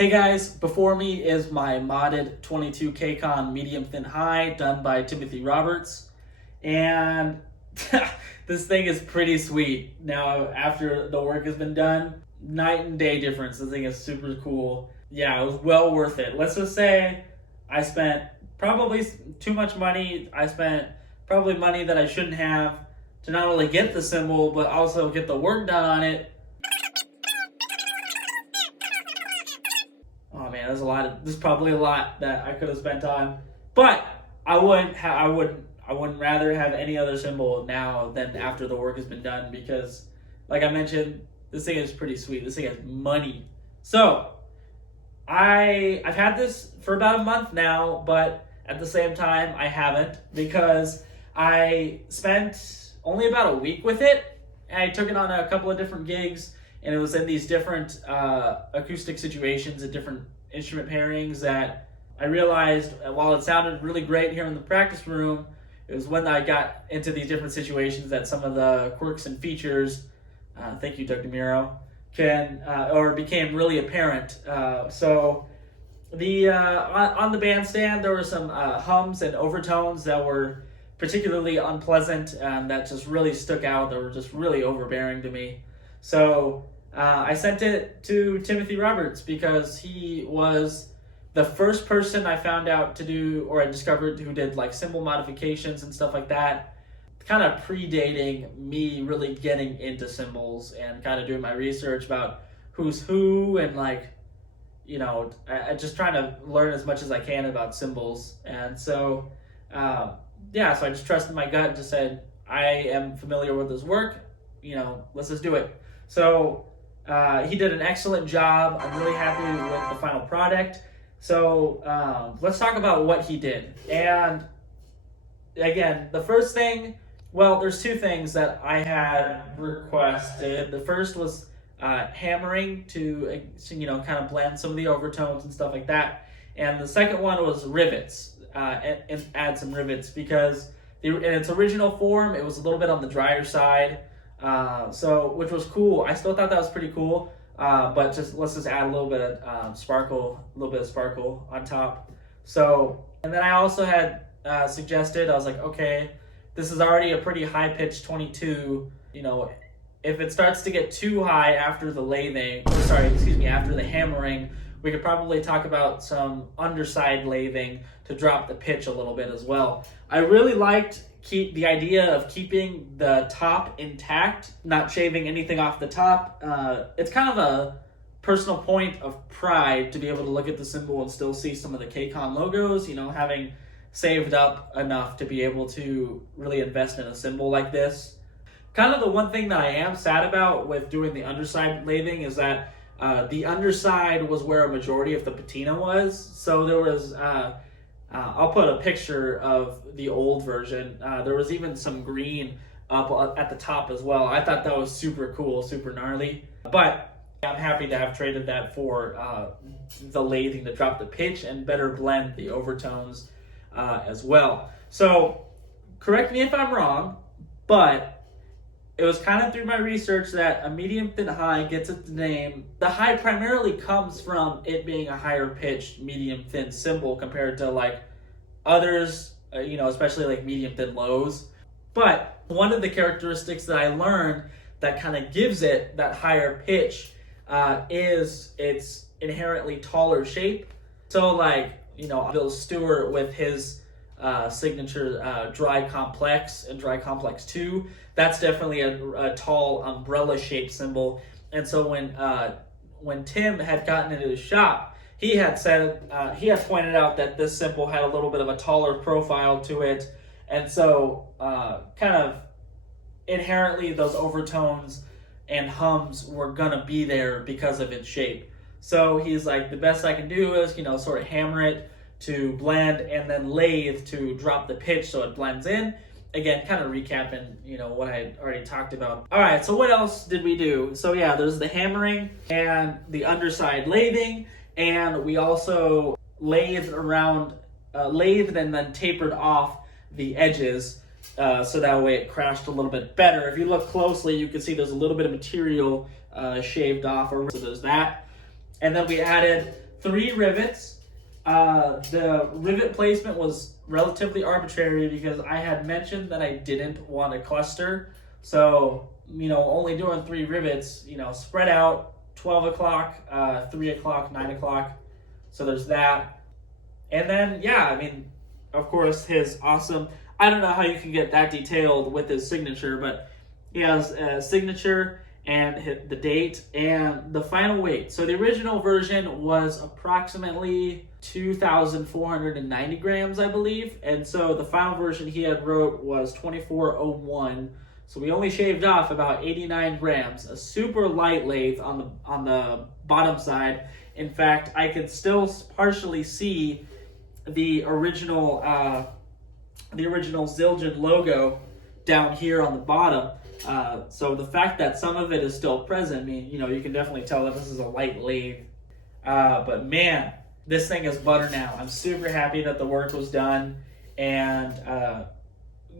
Hey guys, before me is my modded 22 K-Con medium thin high done by Timothy Roberts. And this thing is pretty sweet. Now, after the work has been done, night and day difference. This thing is super cool. Yeah, it was well worth it. Let's just say I spent probably too much money. I spent probably money that I shouldn't have to not only get the cymbal, but also get the work done on it. Oh man, there's probably a lot that I could have spent on, but I wouldn't rather have any other cymbal now than after the work has been done, because like I mentioned, this thing is pretty sweet. This thing has money. So I've had this for about a month now, but at the same time I haven't, because I spent only about a week with it. I took it on a couple of different gigs, and it was in these different acoustic situations and different instrument pairings that I realized, while it sounded really great here in the practice room, it was when I got into these different situations that some of the quirks and features, thank you, Doug DeMuro, became really apparent. So on the bandstand, there were some hums and overtones that were particularly unpleasant, that just really stuck out, that were just really overbearing to me. So I sent it to Timothy Roberts because he was the first person I found out to do, or I discovered, who did like cymbal modifications and stuff like that, kind of predating me really getting into cymbals and kind of doing my research about who's who, and like, you know, I just trying to learn as much as I can about cymbals. And so yeah, so I just trusted my gut and just said, I am familiar with his work, you know, let's just do it. So he did an excellent job. I'm really happy with the final product. So let's talk about what he did. And again, the first thing, well, there's two things that I had requested. The first was hammering to, you know, kind of blend some of the overtones and stuff like that. And the second one was rivets, and add some rivets, because in its original form, it was a little bit on the drier side. So, which was cool. I still thought that was pretty cool. But let's just add a little bit of sparkle on top. So, and then I also had suggested, I was like, okay, this is already a pretty high-pitched 22. You know, if it starts to get too high after the after the hammering, we could probably talk about some underside lathing to drop the pitch a little bit as well. I really liked the idea of keeping the top intact, not shaving anything off the top. It's kind of a personal point of pride to be able to look at the cymbal and still see some of the K-Con logos, you know, having saved up enough to be able to really invest in a cymbal like this. Kind of the one thing that I am sad about with doing the underside lathing is that the underside was where a majority of the patina was. So there was, I'll put a picture of the old version. There was even some green up at the top as well. I thought that was super cool, super gnarly. But I'm happy to have traded that for the lathing to drop the pitch and better blend the overtones as well. So correct me if I'm wrong, but it was kind of through my research that a medium thin high gets its name. The high primarily comes from it being a higher pitched medium thin cymbal compared to like others, you know, especially like medium thin lows. But one of the characteristics that I learned that kind of gives it that higher pitch is its inherently taller shape. So like, you know, Bill Stewart with his signature Dry Complex and Dry Complex 2, that's definitely a tall umbrella shaped cymbal. And so when Tim had gotten into his shop, he had pointed out that this cymbal had a little bit of a taller profile to it, and so kind of inherently those overtones and hums were gonna be there because of its shape. So he's like, the best I can do is, you know, sort of hammer it to blend and then lathe to drop the pitch so it blends in. Again, kind of recapping, you know, what I had already talked about. All right, so what else did we do? So yeah, there's the hammering and the underside lathing, and we also lathed and then tapered off the edges so that way it crashed a little bit better. If you look closely, you can see there's a little bit of material shaved off, so there's that. And then we added 3 rivets. The rivet placement was relatively arbitrary because I had mentioned that I didn't want a cluster. So, only doing 3 rivets, spread out 12 o'clock, 3 o'clock, 9 o'clock. So there's that. And then, of course, his awesome, I don't know how you can get that detailed with his signature, but he has a signature and the date and the final weight. So the original version was approximately 2,490 grams, I believe. And so the final version he had wrote was 2401. So we only shaved off about 89 grams, a super light lathe on the bottom side. In fact, I could still partially see the original Zildjian logo down here on the bottom. So the fact that some of it is still present, you can definitely tell that this is a light lathe. But man, this thing is butter now. I'm super happy that the work was done, and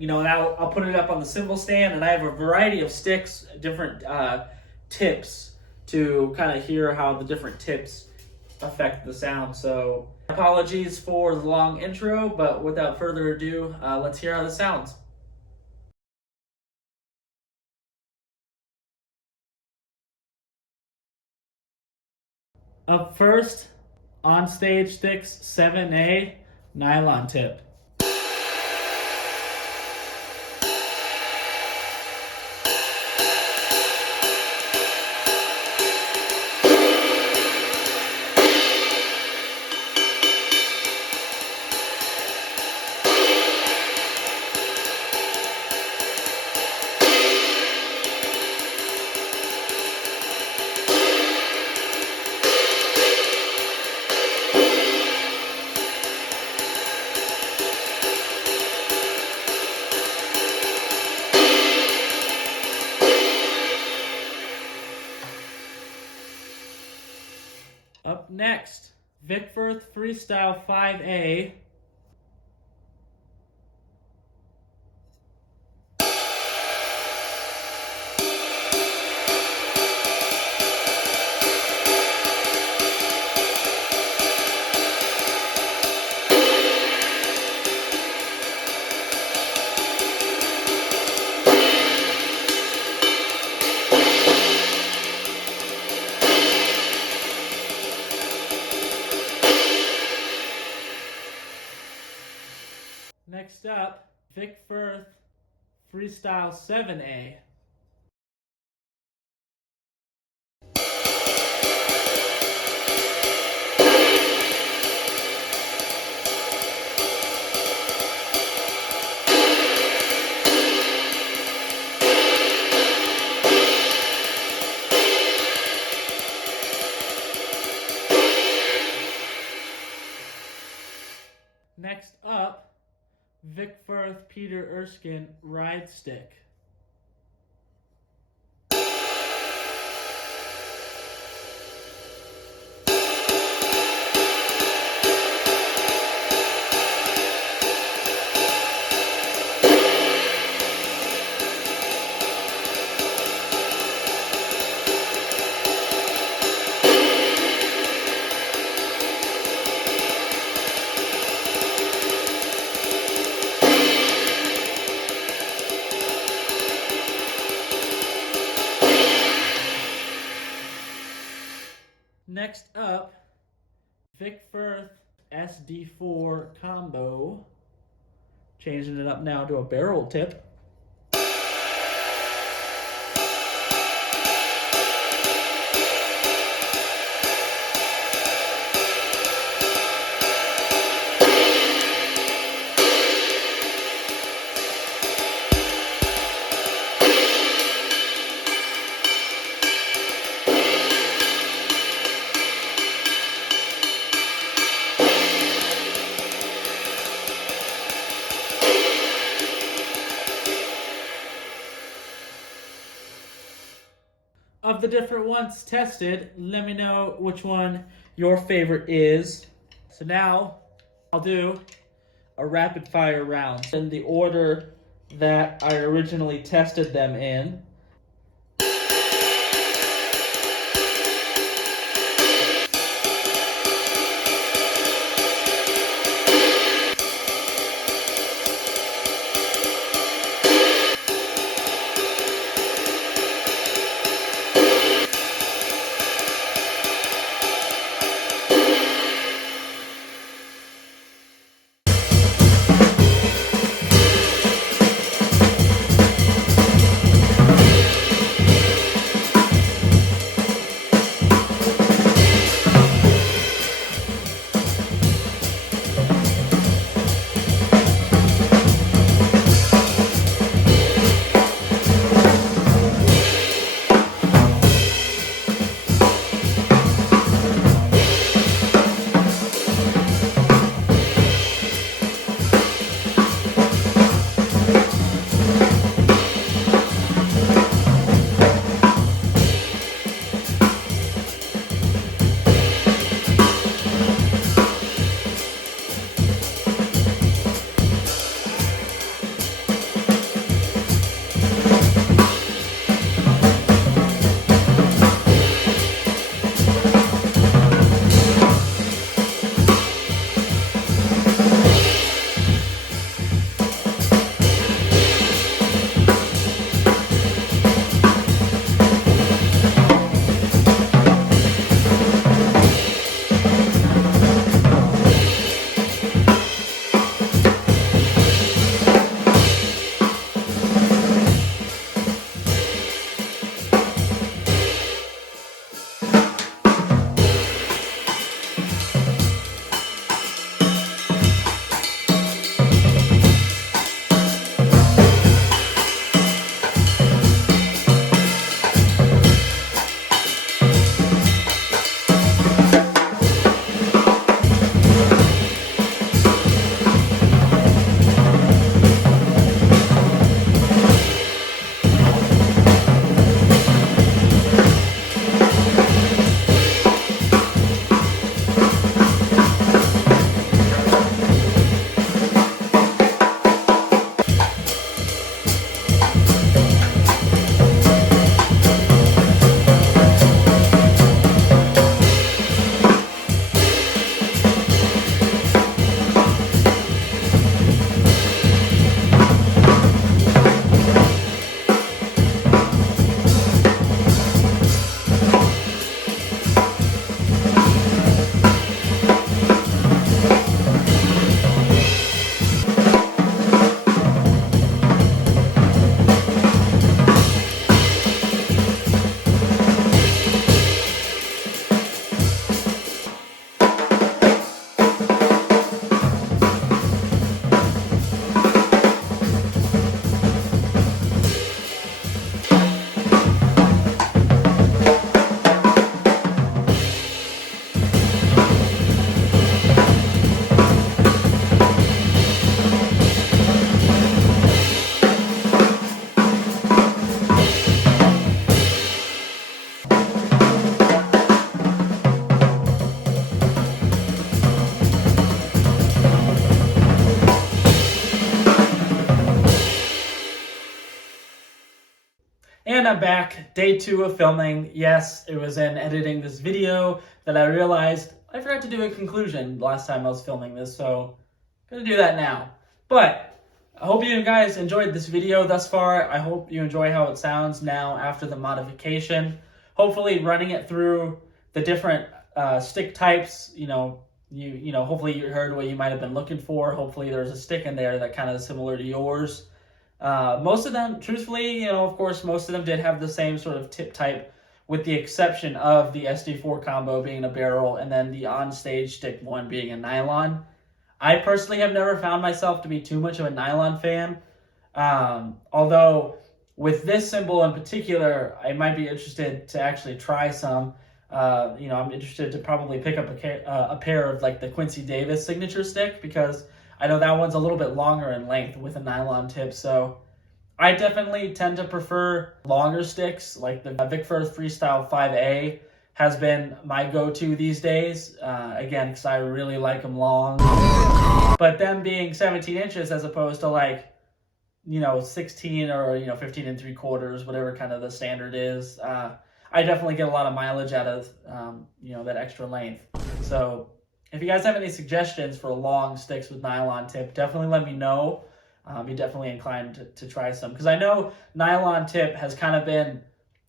now I'll put it up on the cymbal stand, and I have a variety of sticks, different tips to kind of hear how the different tips affect the sound. So apologies for the long intro, but without further ado, let's hear how this sounds. Up first, On Stage Sticks 7A nylon tip. Up next, Vic Firth Freestyle 5A. Next up, Vic Firth Freestyle 7A. Next up, Vic Firth Peter Erskine Ride Stick. Next up, Vic Firth SD4 Combo. Changing it up now to a barrel tip. Of the different ones tested, let me know which one your favorite is. So now I'll do a rapid fire round in the order that I originally tested them in. I'm back, day 2 of filming. Yes, it was in editing this video that I realized I forgot to do a conclusion last time I was filming this, so I'm gonna do that now. But I hope you guys enjoyed this video thus far. I hope you enjoy how it sounds now after the modification. Hopefully running it through the different stick types, hopefully you heard what you might have been looking for. Hopefully there's a stick in there that kind of is similar to yours. Most of them, truthfully, of course, most of them did have the same sort of tip type, with the exception of the SD4 combo being a barrel and then the on-stage stick one being a nylon. I personally have never found myself to be too much of a nylon fan, although with this cymbal in particular, I might be interested to actually try some. I'm interested to probably pick up a pair of like the Quincy Davis signature stick, because I know that one's a little bit longer in length with a nylon tip, so I definitely tend to prefer longer sticks. Like the Vic Firth Freestyle 5A has been my go-to these days, again, because I really like them long. But them being 17 inches as opposed to 16 or 15 and 3/4, whatever kind of the standard is, I definitely get a lot of mileage out of that extra length. So if you guys have any suggestions for long sticks with nylon tip, definitely let me know. Be definitely inclined to try some, because I know nylon tip has kind of been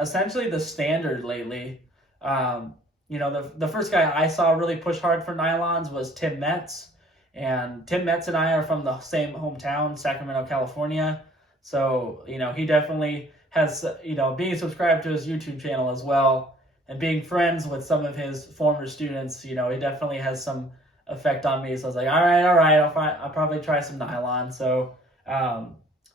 essentially the standard lately. The first guy I saw really push hard for nylons was Tim Metz, and Tim Metz and I are from the same hometown, Sacramento, California. So he definitely has being subscribed to his YouTube channel as well, and being friends with some of his former students, he definitely has some effect on me. So I was like, all right, I'll probably try some nylon. So,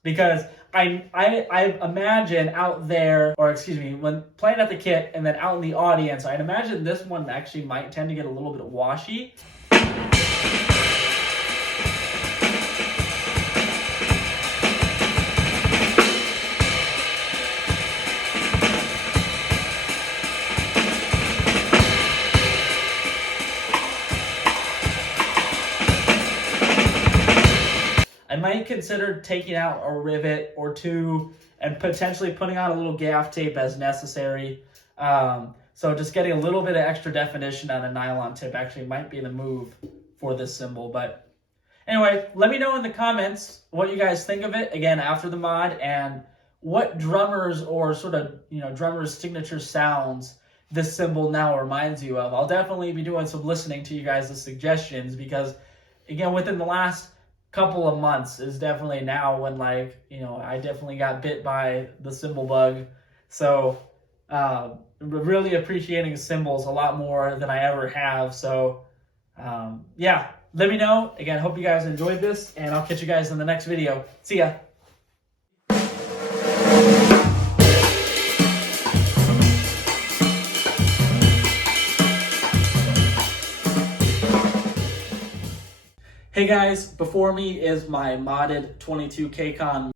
because I imagine out there, or excuse me, when playing at the kit and then out in the audience, I'd imagine this one actually might tend to get a little bit washy. I might consider taking out a rivet or two and potentially putting on a little gaff tape as necessary. So just getting a little bit of extra definition on a nylon tip actually might be the move for this cymbal. But anyway, let me know in the comments what you guys think of it, again, after the mod, and what drummers or sort of, drummers' signature sounds this cymbal now reminds you of. I'll definitely be doing some listening to you guys' suggestions, because, again, within the last couple of months is definitely now when I definitely got bit by the cymbal bug. So really appreciating cymbals a lot more than I ever have. So yeah, let me know. Again, hope you guys enjoyed this, and I'll catch you guys in the next video. See ya. Hey guys, before me is my modded 22 K-Con